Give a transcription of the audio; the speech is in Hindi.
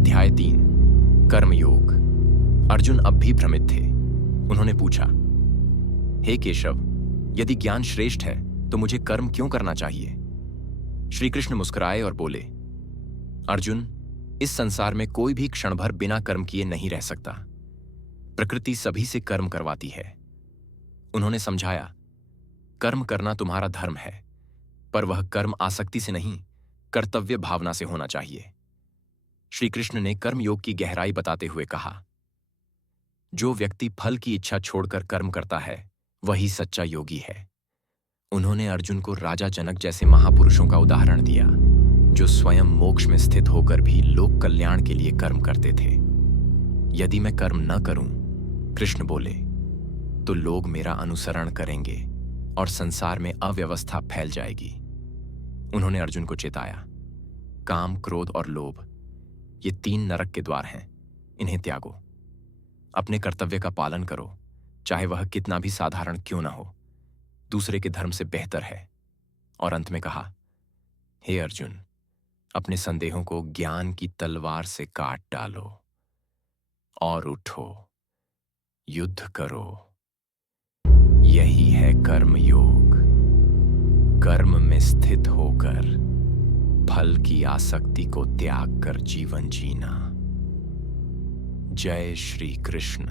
अध्याय 3 कर्मयोग। अर्जुन अब भी भ्रमित थे। उन्होंने पूछा, हे केशव, यदि ज्ञान श्रेष्ठ है तो मुझे कर्म क्यों करना चाहिए? श्री कृष्ण मुस्कुराए और बोले, अर्जुन, इस संसार में कोई भी क्षण भर बिना कर्म किए नहीं रह सकता। प्रकृति सभी से कर्म करवाती है। उन्होंने समझाया, कर्म करना तुम्हारा धर्म है, पर वह कर्म आसक्ति से नहीं, कर्तव्य भावना से होना चाहिए। श्री कृष्ण ने कर्मयोग की गहराई बताते हुए कहा, जो व्यक्ति फल की इच्छा छोड़कर कर्म करता है वही सच्चा योगी है। उन्होंने अर्जुन को राजा जनक जैसे महापुरुषों का उदाहरण दिया, जो स्वयं मोक्ष में स्थित होकर भी लोक कल्याण के लिए कर्म करते थे। यदि मैं कर्म न करूं, कृष्ण बोले, तो लोग मेरा अनुसरण करेंगे और संसार में अव्यवस्था फैल जाएगी। उन्होंने अर्जुन को चेताया, काम, क्रोध और लोभ ये 3 नरक के द्वार हैं, इन्हें त्यागो। अपने कर्तव्य का पालन करो, चाहे वह कितना भी साधारण क्यों ना हो, दूसरे के धर्म से बेहतर है। और अंत में कहा, हे अर्जुन, अपने संदेहों को ज्ञान की तलवार से काट डालो और उठो, युद्ध करो। यही है कर्मयोग। कर्म में स्थित होकर फल की आसक्ति को त्याग कर जीवन जीना। जय श्री कृष्ण।